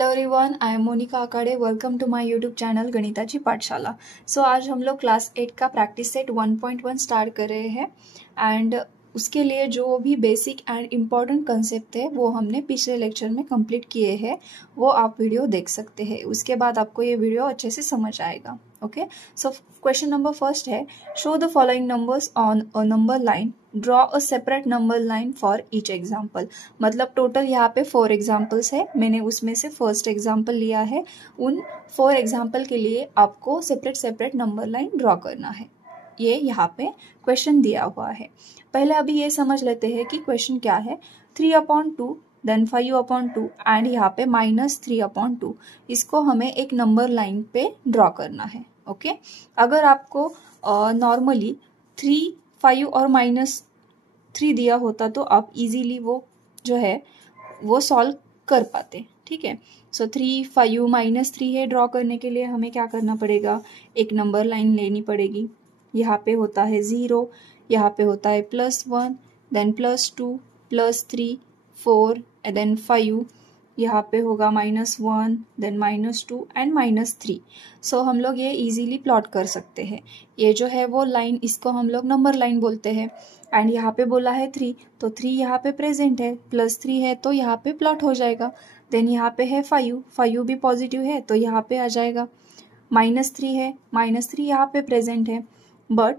Hello everyone, I am Monika Akade. Welcome to my YouTube channel गणिताची पाठशाला। सो आज हम लोग क्लास 8 का प्रैक्टिस सेट 1.1 स्टार्ट कर रहे हैं एंड उसके लिए जो भी बेसिक एंड इम्पॉर्टेंट कंसेप्ट है वो हमने पिछले लेक्चर में कंप्लीट किए हैं। वो आप वीडियो देख सकते हैं, उसके बाद आपको ये वीडियो अच्छे से समझ आएगा। Okay, so question number first है, show the following numbers on a number line, draw a separate number line for each example. मतलब टोटल यहाँ पे 4 एग्जाम्पल्स है, मैंने उसमें से फर्स्ट एग्जाम्पल लिया है। उन 4 एग्जाम्पल के लिए आपको separate separate number line draw करना है। ये यहाँ पे क्वेश्चन दिया हुआ है। पहले अभी ये समझ लेते हैं कि क्वेश्चन क्या है। 3/2 देन 5/2 एंड यहाँ पे -3/2, इसको हमें एक नंबर लाइन पे ड्रॉ करना है। ओके, अगर आपको नॉर्मली 3, 5 और -3 दिया होता तो आप इजीली वो जो है वो सॉल्व कर पाते। ठीक है, सो 3, 5 -3 है, ड्रॉ करने के लिए हमें क्या करना पड़ेगा, एक नंबर लाइन लेनी पड़ेगी। यहाँ पे होता है 0, यहाँ पे होता है +1, देन +2, +3, 4 देन 5, यहाँ पे होगा -1, देन -2 एंड -3। सो हम लोग ये इजीली प्लॉट कर सकते हैं। ये जो है वो लाइन, इसको हम लोग नंबर लाइन बोलते हैं। एंड यहाँ पे बोला है 3, तो 3 यहाँ पे प्रेजेंट है, +3 है तो यहाँ पे प्लॉट हो जाएगा। देन यहाँ पे है 5, 5 भी पॉजिटिव है तो यहाँ पे आ जाएगा। -3 है, -3 यहाँ पे प्रेजेंट है, बट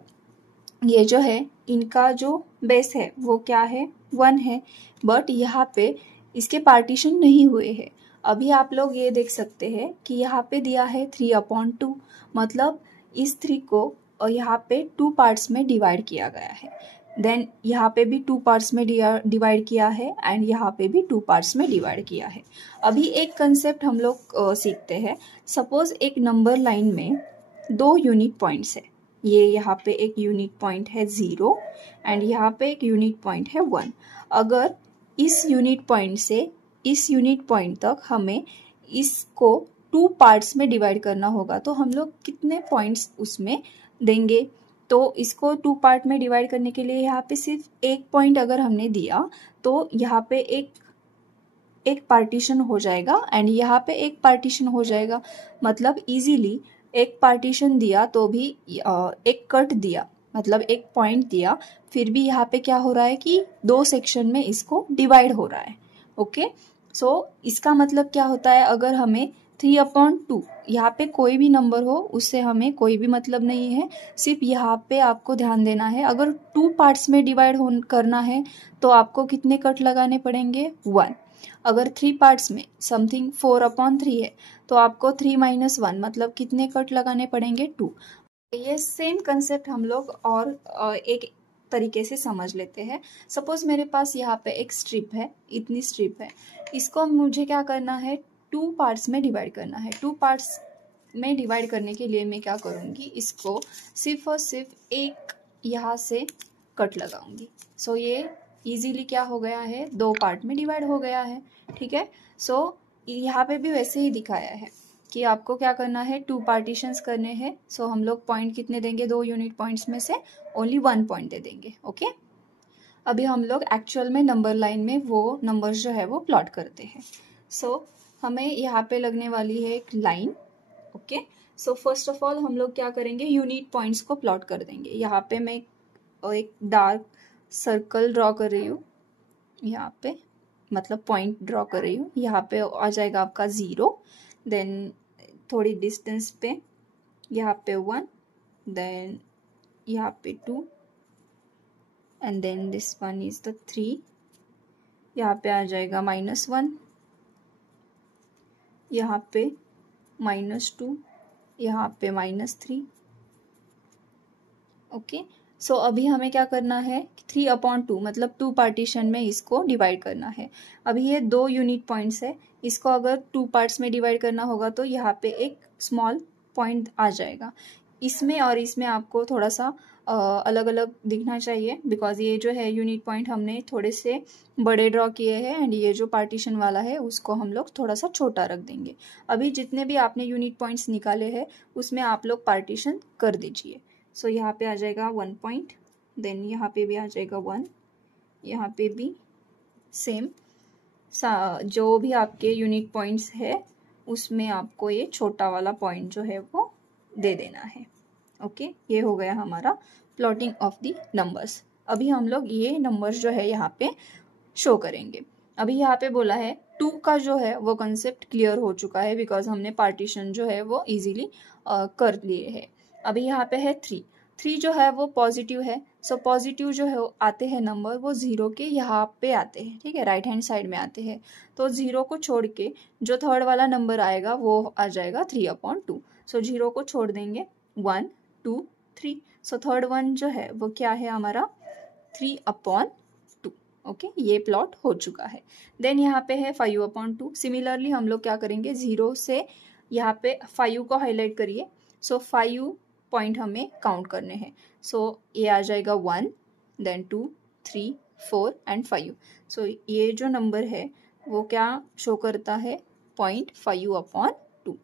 ये जो है इनका जो बेस है वो क्या है, 1 है, बट यहाँ पे इसके पार्टीशन नहीं हुए हैं। अभी आप लोग ये देख सकते हैं कि यहाँ पे दिया है 3/2, मतलब इस 3 को यहाँ पे 2 पार्ट्स में डिवाइड किया गया है। देन यहाँ पे भी 2 पार्ट्स में डिवाइड किया है एंड यहाँ पे भी 2 पार्ट्स में डिवाइड किया है। अभी एक कंसेप्ट हम लोग सीखते हैं। सपोज एक नंबर लाइन में 2 यूनिट पॉइंट्स है। ये यहाँ पे एक यूनिट पॉइंट है 0 एंड यहाँ पे एक यूनिट पॉइंट है 1। अगर इस यूनिट पॉइंट से इस यूनिट पॉइंट तक हमें इसको 2 पार्ट्स में डिवाइड करना होगा तो हम लोग कितने पॉइंट्स उसमें देंगे। तो इसको 2 पार्ट में डिवाइड करने के लिए यहाँ पे सिर्फ एक पॉइंट अगर हमने दिया तो यहाँ पे एक पार्टीशन हो जाएगा एंड यहाँ पे एक पार्टीशन हो जाएगा। मतलब इजीली एक पार्टीशन दिया तो भी एक कट दिया, मतलब एक पॉइंट दिया, फिर भी यहाँ पे क्या हो रहा है कि 2 सेक्शन में इसको डिवाइड हो रहा है। ओके, सो इसका मतलब क्या होता है, अगर हमें 3/2, यहाँ पे कोई भी नंबर हो उससे हमें कोई भी मतलब नहीं है, सिर्फ यहाँ पे आपको ध्यान देना है। अगर 2 पार्ट्स में डिवाइड करना है तो आपको कितने कट लगाने पड़ेंगे, 1। अगर 3 पार्ट्स में समथिंग 4/3 है तो आपको 3 - 1 मतलब कितने कट लगाने पड़ेंगे, 2। ये सेम कंसेप्ट हम लोग और एक तरीके से समझ लेते हैं। सपोज मेरे पास यहाँ पे एक स्ट्रिप है, इतनी स्ट्रिप है, इसको मुझे क्या करना है, 2 पार्ट्स में डिवाइड करना है। 2 पार्ट्स में डिवाइड करने के लिए मैं क्या करूँगी, इसको सिर्फ और सिर्फ एक यहाँ से कट लगाऊंगी। सो ये इजीली क्या हो गया है, 2 पार्ट में डिवाइड हो गया है। ठीक है, सो यहाँ पे भी वैसे ही दिखाया है कि आपको क्या करना है, 2 पार्टीशंस करने हैं। सो हम लोग पॉइंट कितने देंगे, 2 यूनिट पॉइंट्स में से ओनली 1 पॉइंट दे देंगे। ओके, अभी हम लोग एक्चुअल में नंबर लाइन में वो नंबर्स जो है वो प्लॉट करते हैं। सो हमें यहाँ पे लगने वाली है एक line. Okay, so first of all हम लोग क्या करेंगे, यूनिट पॉइंट्स को प्लॉट कर देंगे। यहाँ पे मैं एक डार्क सर्कल ड्रॉ कर रही हूँ, यहाँ पे मतलब पॉइंट ड्रॉ कर रही हूँ। यहाँ पे आ जाएगा आपका 0, देन थोड़ी डिस्टेंस पे यहाँ पे 1, देन यहाँ पे 2 and then this one is the 3। यहाँ पे आ जाएगा -1, यहाँ पे -2, यहाँ पे -3। ओके, सो अभी हमें क्या करना है, 3/2 मतलब 2 पार्टीशन में इसको डिवाइड करना है। अभी ये 2 यूनिट पॉइंट्स है, इसको अगर 2 पार्ट्स में डिवाइड करना होगा तो यहाँ पे एक स्मॉल पॉइंट आ जाएगा। इसमें और इसमें आपको थोड़ा सा अलग अलग दिखना चाहिए, बिकॉज ये जो है यूनिट पॉइंट हमने थोड़े से बड़े ड्रॉ किए हैं एंड ये जो पार्टीशन वाला है उसको हम लोग थोड़ा सा छोटा रख देंगे। अभी जितने भी आपने यूनिट पॉइंट्स निकाले हैं उसमें आप लोग पार्टीशन कर दीजिए। सो यहाँ पे आ जाएगा 1 पॉइंट, देन यहाँ पे भी आ जाएगा 1, यहाँ पे भी सेम, जो भी आपके यूनिक पॉइंट्स है उसमें आपको ये छोटा वाला पॉइंट जो है वो दे देना है। ओके, ये हो गया हमारा प्लॉटिंग ऑफ द नंबर्स। अभी हम लोग ये नंबर्स जो है यहाँ पे शो करेंगे। अभी यहाँ पे बोला है 2 का जो है वो कंसेप्ट क्लियर हो चुका है बिकॉज हमने पार्टीशन जो है वो इजीली कर लिए है। अभी यहाँ पे है 3 जो है वो पॉजिटिव है। सो पॉजिटिव जो है आते हैं नंबर वो 0 के यहाँ पे आते हैं, ठीक है, राइट हैंड साइड में आते हैं। तो 0 को छोड़ के जो थर्ड वाला नंबर आएगा वो आ जाएगा 3/2। सो 0 को छोड़ देंगे 1 2 3। सो थर्ड वन जो है वो क्या है हमारा 3/2। ओके, ये प्लॉट हो चुका है। देन यहाँ पे है 5/2। सिमिलरली हम लोग क्या करेंगे 0 से यहाँ पे 5 को हाईलाइट करिए। सो 5 पॉइंट हमें काउंट करने हैं। सो ये आ जाएगा 1 देन 2 3 4 एंड 5। सो ये जो नंबर है वो क्या शो करता है 0.5/2।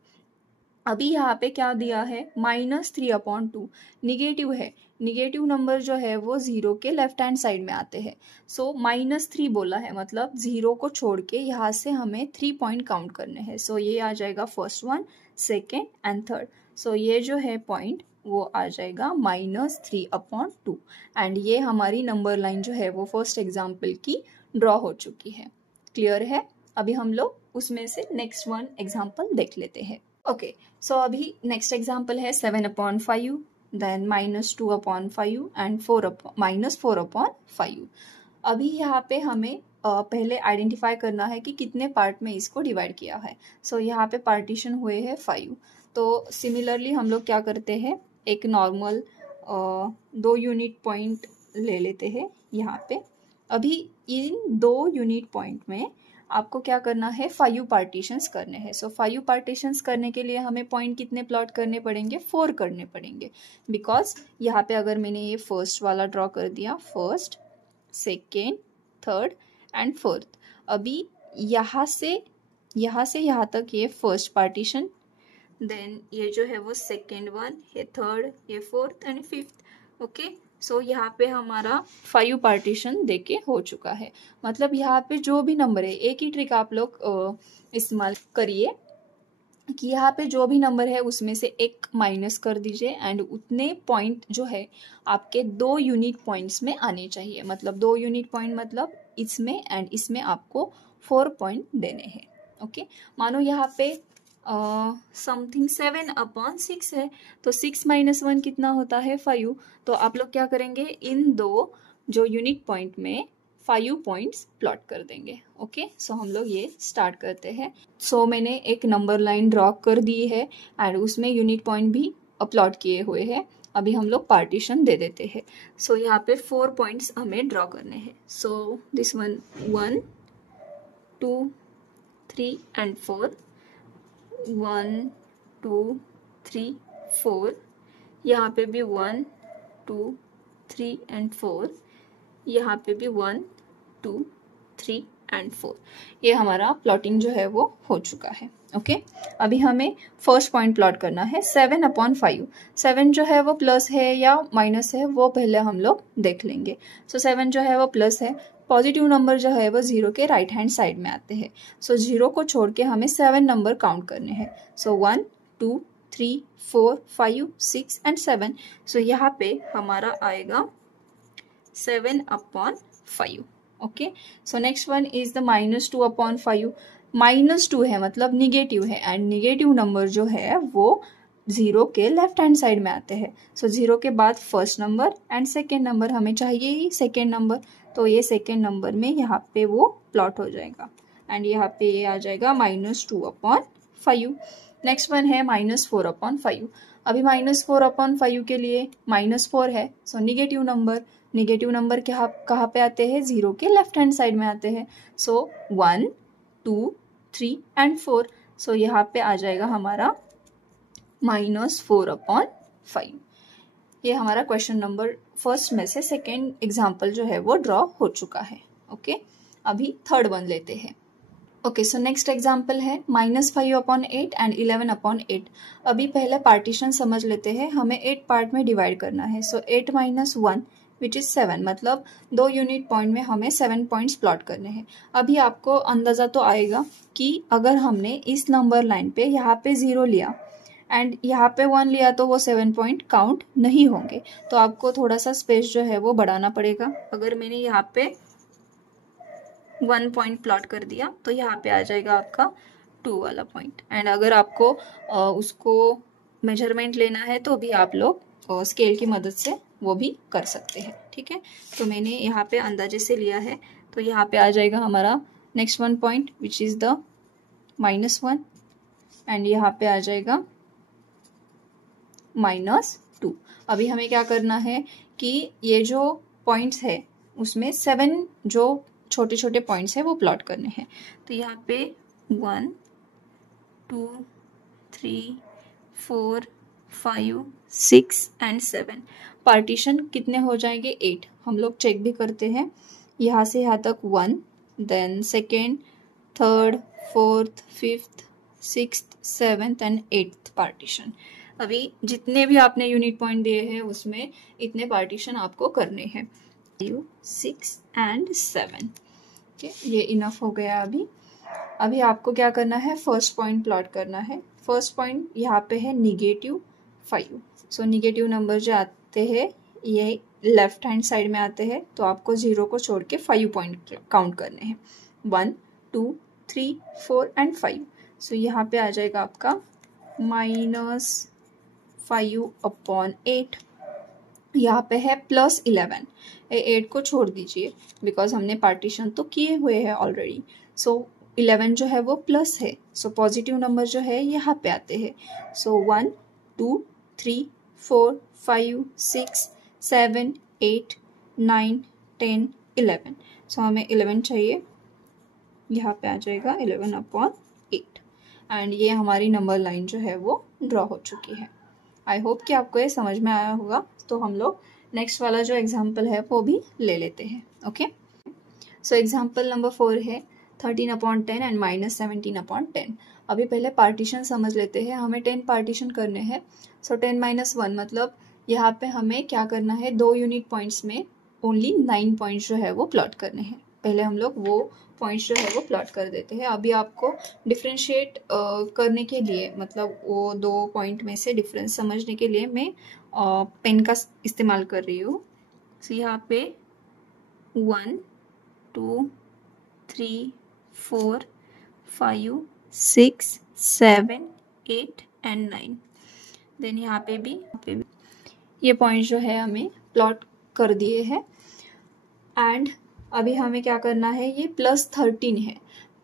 अभी यहाँ पे क्या दिया है -3/2, निगेटिव है। निगेटिव नंबर जो है वो 0 के लेफ्ट हैंड साइड में आते हैं। सो -3 बोला है मतलब 0 को छोड़ के यहाँ से हमें 3 पॉइंट काउंट करने हैं। सो ये आ जाएगा first one, second and third. So ये जो है पॉइंट वो आ जाएगा -3/2 एंड ये हमारी नंबर लाइन जो है वो फर्स्ट एग्जाम्पल की ड्रॉ हो चुकी है। क्लियर है? अभी हम लोग उसमें से नेक्स्ट वन एग्जाम्पल देख लेते हैं। ओके, सो अभी नेक्स्ट एग्जाम्पल है 7/5 देन -2/5 एंड -4/5। अभी यहाँ पे हमें पहले आइडेंटिफाई करना है कि कितने पार्ट में इसको डिवाइड किया है। सो यहाँ पे पार्टीशन हुए हैं 5। तो सिमिलरली हम लोग क्या करते हैं एक नॉर्मल 2 यूनिट पॉइंट ले लेते हैं यहाँ पे। अभी इन 2 यूनिट पॉइंट में आपको क्या करना है 5 पार्टीशंस करने हैं। सो 5 पार्टीशंस करने के लिए हमें पॉइंट कितने प्लॉट करने पड़ेंगे 4 करने पड़ेंगे बिकॉज यहाँ पे अगर मैंने ये फर्स्ट वाला ड्रॉ कर दिया, first second third and fourth. अभी यहाँ से यहाँ तक ये फर्स्ट पार्टीशन, देन ये जो है वो सेकेंड वन, ये थर्ड, ये फोर्थ एंड फिफ्थ। ओके, सो यहाँ पे हमारा 5 पार्टीशन देके हो चुका है। मतलब यहाँ पे जो भी नंबर है, एक ही ट्रिक आप लोग इस्तेमाल करिए कि यहाँ पे जो भी नंबर है उसमें से एक माइनस कर दीजिए एंड उतने पॉइंट जो है आपके 2 यूनिट पॉइंट्स में आने चाहिए। मतलब 2 यूनिट पॉइंट मतलब इसमें एंड इसमें आपको 4 पॉइंट देने हैं। ओके, मानो यहाँ पे समथिंग 7/6 है तो 6 - 1 कितना होता है 5। तो आप लोग क्या करेंगे इन 2 जो यूनिट पॉइंट में 5 पॉइंट्स प्लॉट कर देंगे। ओके, सो हम लोग ये स्टार्ट करते हैं। सो मैंने एक नंबर लाइन ड्रॉ कर दी है एंड उसमें यूनिट पॉइंट भी प्लॉट किए हुए हैं। अभी हम लोग पार्टीशन दे देते हैं। सो यहाँ पे 4 पॉइंट्स हमें ड्रॉ करने हैं। So this one 1 2 3 and 4, 1 2 3 4। यहाँ पे भी 1 2 3 एंड 4। यहाँ पे भी 1 2 3 एंड 4। ये हमारा प्लॉटिंग जो है वो हो चुका है। ओके, अभी हमें फर्स्ट पॉइंट प्लॉट करना है 7/5। 7 जो है वो प्लस है या माइनस है वो पहले हम लोग देख लेंगे। सो 7 जो है वो प्लस है। पॉजिटिव नंबर जो है वो 0 के राइट हैंड साइड में आते हैं। सो 0 को छोड़ के हमें 7 नंबर काउंट करने हैं। सो 1 2 3 4 5 6 एंड 7। सो यहाँ पे हमारा आएगा 7/5। Okay, so next one is the -2/5। -2 है मतलब निगेटिव है एंड निगेटिव नंबर जो है वो 0 के लेफ्ट हैंड साइड में आते हैं। सो 0 के बाद first number and second number हमें चाहिए ही सेकेंड नंबर। तो ये सेकेंड नंबर में यहाँ पे वो प्लॉट हो जाएगा एंड यहाँ पे ये आ जाएगा -2/5। नेक्स्ट वन है -4/5। अभी -4/5 के लिए -4 है। सो निगेटिव नंबर कहाँ पे आते हैं 0 के लेफ्ट हैंड साइड में आते हैं। सो 1 2 3 एंड 4। सो यहाँ पे आ जाएगा हमारा -4/5। ये हमारा क्वेश्चन नंबर फर्स्ट में से सेकेंड एग्जाम्पल जो है वो ड्रॉ हो चुका है। ओके, अभी थर्ड वन लेते हैं। ओके, सो नेक्स्ट एग्जाम्पल है -5/8 एंड 11/8। अभी पहले पार्टीशन समझ लेते हैं। हमें 8 पार्ट में डिवाइड करना है। सो 8 - 1 विच इज़ 7, मतलब 2 यूनिट पॉइंट में हमें 7 पॉइंट्स प्लॉट करने हैं। अभी आपको अंदाज़ा तो आएगा कि अगर हमने इस नंबर लाइन पे यहाँ पे 0 लिया एंड यहाँ पे 1 लिया तो वो 7 पॉइंट काउंट नहीं होंगे, तो आपको थोड़ा सा स्पेस जो है वो बढ़ाना पड़ेगा। अगर मैंने यहाँ पे 1 पॉइंट प्लॉट कर दिया तो यहाँ पे आ जाएगा आपका 2 वाला पॉइंट। एंड अगर आपको उसको मेजरमेंट लेना है तो भी आप लोग स्केल की मदद से वो भी कर सकते हैं, ठीक है। तो मैंने यहाँ पे अंदाजे से लिया है, तो यहाँ पे आ जाएगा हमारा next 1 point which is the -1 and यहाँ पे आ जाएगा -2। अभी हमें क्या करना है कि ये जो पॉइंट्स है उसमें 7 जो छोटे छोटे पॉइंट्स है वो प्लॉट करने हैं। तो यहाँ पे 1 2 3 4 5 6 एंड 7 पार्टीशन कितने हो जाएंगे 8। हम लोग चेक भी करते हैं, यहाँ से यहाँ तक 1, then second, third, fourth, fifth, sixth, seventh and 8th partition. अभी जितने भी आपने यूनिट पॉइंट दिए हैं उसमें इतने पार्टीशन आपको करने हैं, 5 6 एंड 7। ओके, ये इनफ हो गया। अभी आपको क्या करना है, फर्स्ट पॉइंट प्लॉट करना है। फर्स्ट पॉइंट यहाँ पे है -5। सो नेगेटिव नंबर जो आते हैं ये लेफ्ट हैंड साइड में आते हैं, तो आपको 0 को छोड़ के 5 पॉइंट काउंट करने हैं, 1 2 3 4 एंड 5। सो यहाँ पे आ जाएगा आपका -5/8। यहाँ पे है +11, 8 को छोड़ दीजिए बिकॉज हमने पार्टीशन तो किए हुए हैं ऑलरेडी। सो 11 जो है वो प्लस है, सो पॉजिटिव नंबर जो है यहाँ पे आते हैं। सो 1 2 3 4 5 6 7 8 9 10 11। सो हमें 11 चाहिए, यहाँ पे आ जाएगा 11/8 एंड ये हमारी नंबर लाइन जो है वो ड्रॉ हो चुकी है। आई होप कि आपको ये समझ में आया होगा। तो हम लोग नेक्स्ट वाला जो एग्जाम्पल है वो भी ले लेते हैं। ओके, सो एग्जाम्पल नंबर 4 है 13/10 एंड -17/10। अभी पहले पार्टीशन समझ लेते हैं, हमें 10 पार्टीशन करने हैं। सो 10 - 1 मतलब यहाँ पे हमें क्या करना है, 2 यूनिट पॉइंट्स में ओनली 9 पॉइंट्स जो है वो प्लॉट करने हैं। पहले हम लोग वो पॉइंट्स जो है वो प्लॉट कर देते हैं। अभी आपको डिफ्रेंशिएट करने के लिए, मतलब वो 2 पॉइंट में से डिफरेंस समझने के लिए मैं पेन का इस्तेमाल कर रही हूँ। सो यहाँ पे 1 2 3 4 5 6 7 8 एंड 9। देन यहाँ पे भी ये पॉइंट जो है हमें प्लॉट कर दिए हैं। एंड अभी हमें क्या करना है, ये +13 है।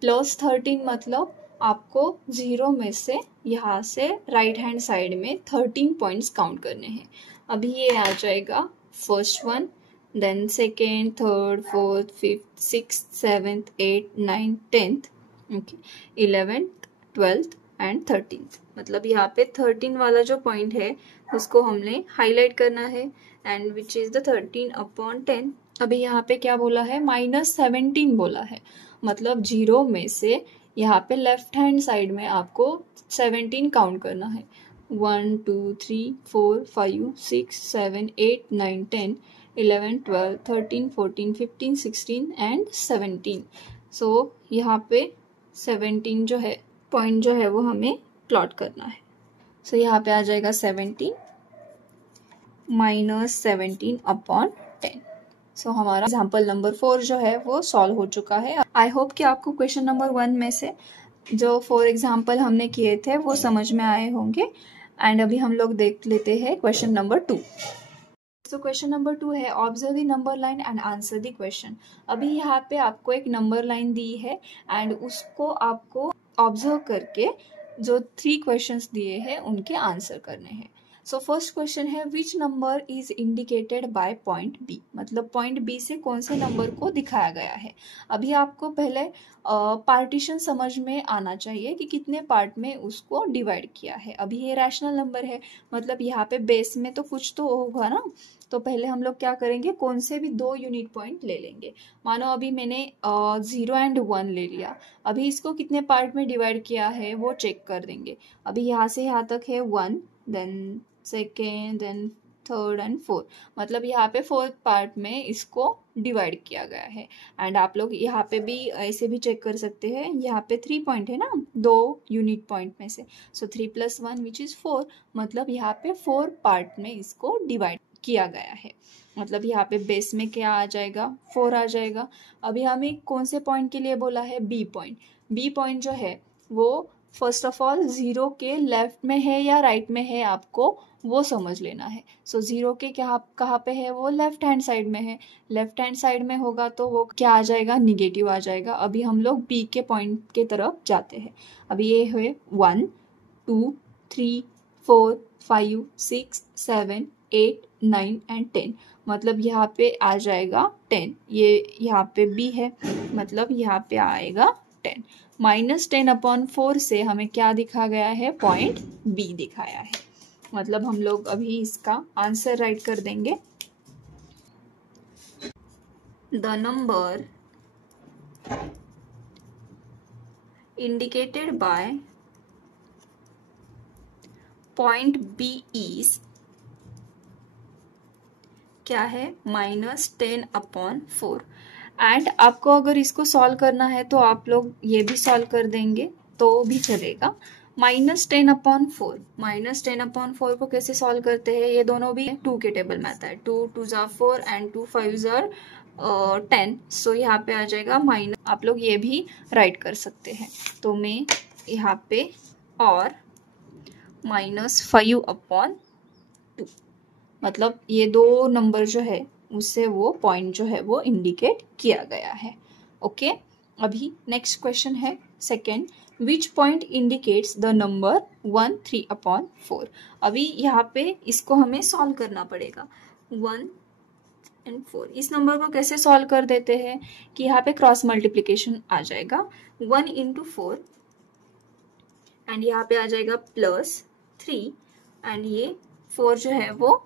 +13 मतलब आपको 0 में से यहाँ से राइट हैंड साइड में 13 पॉइंट्स काउंट करने हैं। अभी ये आ जाएगा first one, then second, third, fourth, fifth, sixth, seventh, 8 9 10th, okay, 11th 12th and 13th। मतलब यहाँ पे 13 वाला जो पॉइंट है उसको हमने हाईलाइट करना है एंड विच इज़ द 13/10। अभी यहाँ पे क्या बोला है, -17 बोला है, मतलब 0 में से यहाँ पे लेफ्ट हैंड साइड में आपको 17 काउंट करना है। 1 2 3 4 5 6 7 8 9 10 11 12 13 14 15 16 एंड 17। सो यहाँ पे 17 जो है पॉइंट जो है वो हमें प्लॉट करना है। सो यहाँ पे आ जाएगा 17 -17/10। सो हमारा एग्जाम्पल नंबर 4 जो है वो सॉल्व हो चुका है। आई होप कि आपको क्वेश्चन नंबर 1 में से जो 4 एग्जाम्पल हमने किए थे वो समझ में आए होंगे। एंड अभी हम लोग देख लेते हैं क्वेश्चन नंबर 2। तो क्वेश्चन नंबर 2 है observe the number line and answer the question. अभी यहाँ पे आपको एक नंबर लाइन दी है एंड उसको आपको ऑब्जर्व करके जो 3 क्वेश्चंस दिए हैं उनके आंसर करने हैं। सो फर्स्ट क्वेश्चन है which number is indicated by point B, मतलब पॉइंट बी से कौन से नंबर को दिखाया गया है। अभी आपको पहले पार्टीशन समझ में आना चाहिए कि कितने पार्ट में उसको डिवाइड किया है। अभी ये रैशनल नंबर है, मतलब यहाँ पे बेस में तो कुछ तो होगा ना। तो पहले हम लोग क्या करेंगे, कौन से भी 2 यूनिट पॉइंट ले लेंगे। मानो अभी मैंने 0 एंड 1 ले लिया, अभी इसको कितने पार्ट में डिवाइड किया है वो चेक कर देंगे। अभी यहाँ से यहाँ तक है 1, then second, then third and fourth, मतलब यहाँ पे फोर्थ पार्ट में इसको डिवाइड किया गया है। एंड आप लोग यहाँ पे भी ऐसे भी चेक कर सकते हैं, यहाँ पे 3 पॉइंट है ना, 2 यूनिट पॉइंट में से, सो 3 + 1 विच इज़ 4, मतलब यहाँ पे 4 पार्ट में इसको डिवाइड किया गया है। मतलब यहाँ पे बेस में क्या आ जाएगा, 4 आ जाएगा। अभी हमें कौन से पॉइंट के लिए बोला है, बी पॉइंट। बी पॉइंट जो है वो फर्स्ट ऑफ ऑल 0 के लेफ्ट में है या राइट में है, आपको वो समझ लेना है। सो 0 के कहाँ पे है, वो लेफ्ट हैंड साइड में है। लेफ्ट हैंड साइड में होगा तो वो क्या आ जाएगा, निगेटिव आ जाएगा। अभी हम लोग बी के पॉइंट के तरफ जाते हैं। अभी ये है 1 2 3 4 5 6 7 8 9 एंड 10, मतलब यहाँ पे आ जाएगा 10। ये यहाँ पे बी है, मतलब यहाँ पे आएगा 10। -10/4 से हमें क्या दिखा गया है, पॉइंट बी दिखाया है। मतलब हम लोग अभी इसका आंसर राइट कर देंगे। The number indicated by point B is क्या है, -10/4। एंड आपको अगर इसको सॉल्व करना है तो आप लोग ये भी सॉल्व कर देंगे तो भी चलेगा। -10/4, -10/4 को कैसे सॉल्व करते हैं, ये दोनों भी 2 के टेबल में आता है। 2 2 * 4 एंड 2 5 * 10, सो यहाँ पे आ जाएगा माइनस। आप लोग ये भी राइट कर सकते हैं, तो मैं यहाँ पे और -5/2, मतलब ये दो नंबर जो है उससे वो पॉइंट जो है वो इंडिकेट किया गया है। ओके, अभी नेक्स्ट क्वेश्चन है second, which point indicates the number 1 3/4। अभी यहाँ पे इसको हमें सॉल्व करना पड़ेगा। 1 और 4, इस नंबर को कैसे सॉल्व कर देते हैं कि यहाँ पे क्रॉस मल्टीप्लीकेशन आ जाएगा, 1 × 4 एंड यहाँ पे आ जाएगा +3 एंड ये 4 जो है वो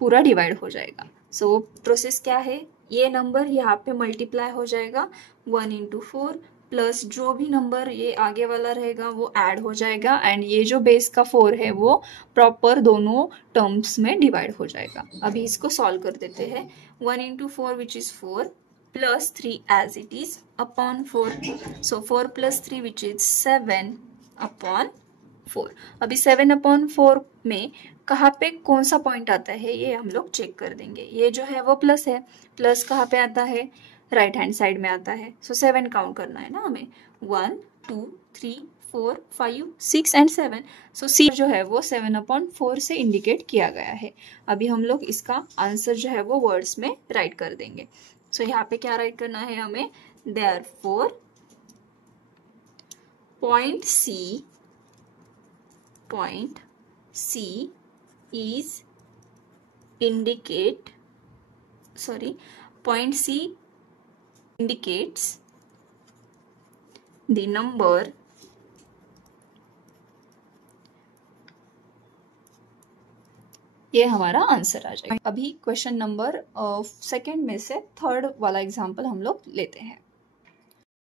पूरा डिवाइड हो जाएगा। सो प्रोसेस क्या है, ये नंबर यहाँ पे मल्टीप्लाई हो जाएगा 1 × 4 प्लस जो भी नंबर ये आगे वाला रहेगा वो ऐड हो जाएगा एंड ये जो बेस का 4 है वो प्रॉपर दोनों टर्म्स में डिवाइड हो जाएगा। अभी इसको सॉल्व कर देते हैं। 1 × 4 which is 4 plus 3 as it is upon 4, so 4 + 3 which is 7/4। अभी 7/4 में कहाँ पे कौन सा पॉइंट आता है ये हम लोग चेक कर देंगे। ये जो है वो प्लस है, प्लस कहाँ पे आता है, राइट हैंड साइड में आता है। सो 7 काउंट करना है ना हमें, 1 2 3 4 5 6 एंड 7। सो सी जो है वो 7/4 से इंडिकेट किया गया है। अभी हम लोग इसका आंसर जो है वो वर्ड्स में राइट कर देंगे। सो यहाँ पे क्या राइट करना है हमें, therefore point C is point C indicates the number ये हमारा आंसर आ जाएगा। अभी क्वेश्चन नंबर सेकेंड में से थर्ड वाला एग्जांपल हम लोग लेते हैं।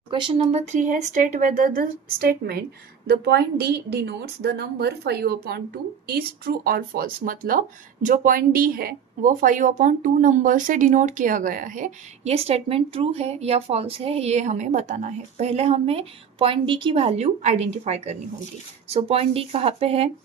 क्वेश्चन नंबर 3 है, state whether the statement the point D denotes the number 5/2 is true और फॉल्स। मतलब जो पॉइंट डी है वो 5/2 नंबर से डिनोट किया गया है, ये स्टेटमेंट ट्रू है या फॉल्स है ये हमें बताना है। पहले हमें पॉइंट डी की वैल्यू आइडेंटिफाई करनी होगी। सो पॉइंट डी कहाँ पे है,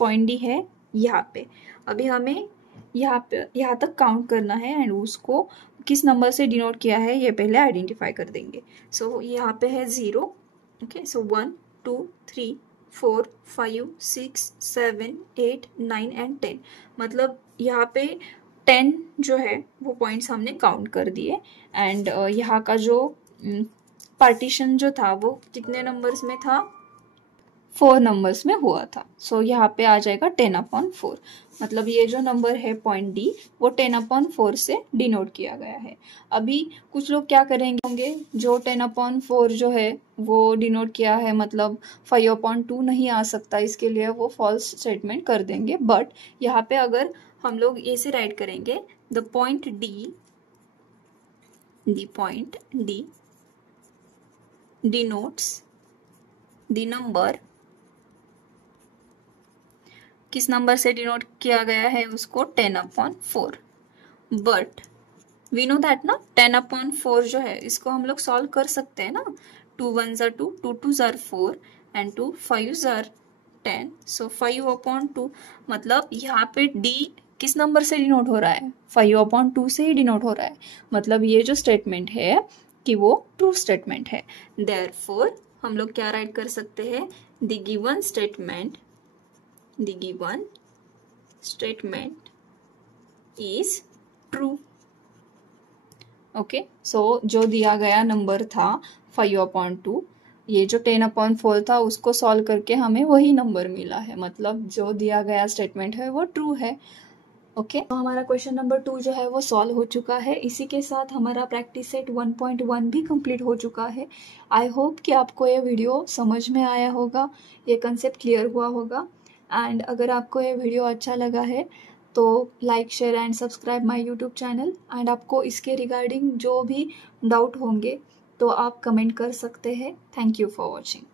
पॉइंट डी है यहाँ पे। अभी हमें यहाँ तक काउंट करना है एंड उसको किस नंबर से डिनोट किया है ये पहले आइडेंटिफाई कर देंगे। सो यहाँ पे है 0, ओके, सो 1 2 3 4 5 6 7 8 9 एंड 10, मतलब यहाँ पे 10 जो है वो पॉइंट्स हमने काउंट कर दिए एंड यहाँ का जो पार्टीशन जो था वो कितने नंबर्स में था, 4 नंबर्स में हुआ था। सो यहाँ पे आ जाएगा 10/4, मतलब ये जो नंबर है पॉइंट डी वो 10/4 से डिनोट किया गया है। अभी कुछ लोग क्या करेंगे होंगे, जो 10/4 जो है वो डिनोट किया है मतलब 5/2 नहीं आ सकता, इसके लिए वो फॉल्स स्टेटमेंट कर देंगे। बट यहाँ पे अगर हम लोग ऐसे राइट करेंगे, the point D denotes the number किस नंबर से डिनोट किया गया है उसको 10/4। बट वी नो दैट ना 10/4 जो है इसको हम लोग सॉल्व कर सकते हैं ना। 2 1s are 2, 2 2s are 4 and 2 5s are 10। सो 5/2 मतलब यहाँ पे d किस नंबर से डिनोट हो रहा है, 5/2 से ही डिनोट हो रहा है। मतलब ये जो स्टेटमेंट है कि वो ट्रू स्टेटमेंट है। देयरफॉर हम लोग क्या राइट कर सकते हैं, the given statement is true. Okay, so जो दिया गया नंबर था 5/2, ये जो 10/4 था उसको सॉल्व करके हमें वही नंबर मिला है। मतलब जो दिया गया स्टेटमेंट है वो ट्रू है। ओके, तो हमारा क्वेश्चन नंबर 2 जो है वो सॉल्व हो चुका है। इसी के साथ हमारा प्रैक्टिस सेट 1.1 भी कंप्लीट हो चुका है। आई होप कि आपको ये वीडियो समझ में आया होगा, ये कंसेप्ट क्लियर हुआ होगा। एंड अगर आपको ये वीडियो अच्छा लगा है तो like share and subscribe my YouTube channel. And आपको इसके रिगार्डिंग जो भी डाउट होंगे तो आप कमेंट कर सकते हैं। Thank you for watching.